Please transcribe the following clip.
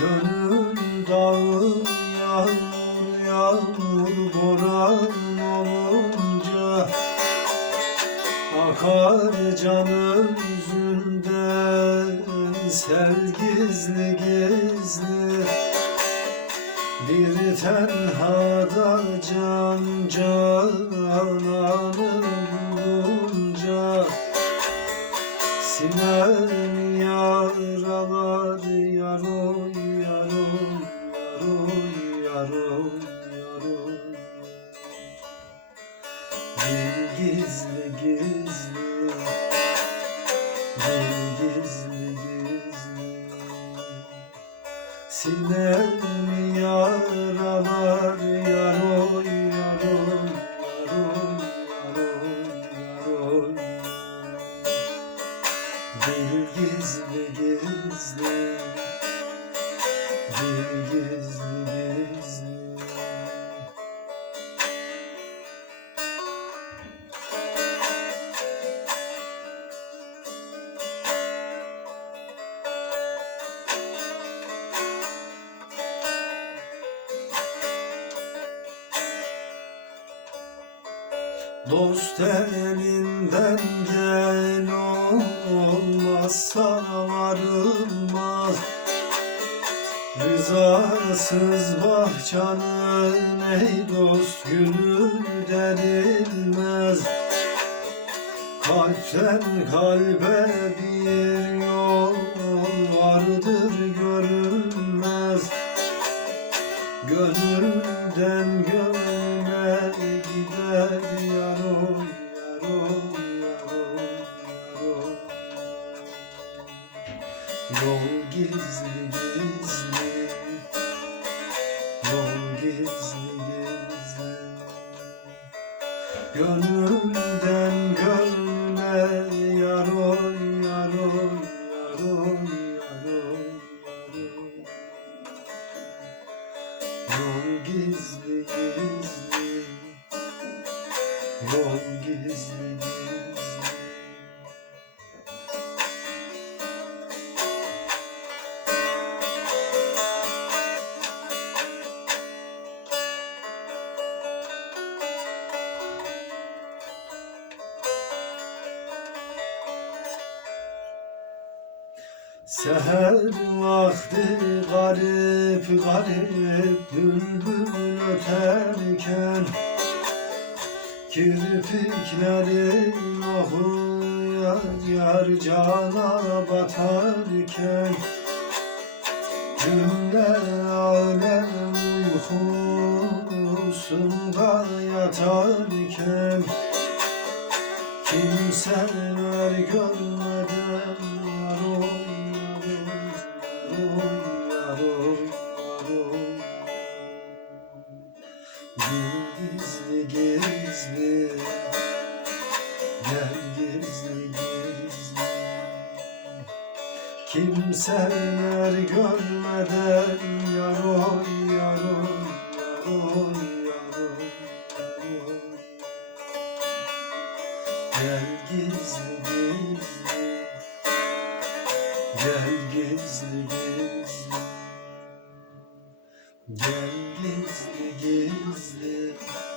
Gönül dağı yağmur yağmur boran olunca Akar can özünden sel gizli gizli. Bir tenhada can cananı bulunca Sinem yaralar Gizli gizli. Bir gizli gizli. Sinem yaralar yaroy yaroy yaroy yaroy yaroy bir gizli gizli. Bir gizli gizli Dost elinden gel olmazsa varılmaz. Rızasız bahçanın ey dost gülü derilmez Kalpten kalbe bir yol vardır görünmez. Gönülden gönle gider Yol gizli gizli. Yol gizli gizli. Gönülden gönle yaroy yaroy yaroy yaroy yaroy Yol gizli gizli. Yol gizli gizli Seher vakti garip garip bülbül öterken Kirpiklerin ohu yar yar cana batarken Cümle alem uykusunda yatarken Kimseler görmeden Gizli gizli Gel gizli gizli. Kimseler görmeden gizli Gel gizli gizli gizli gizli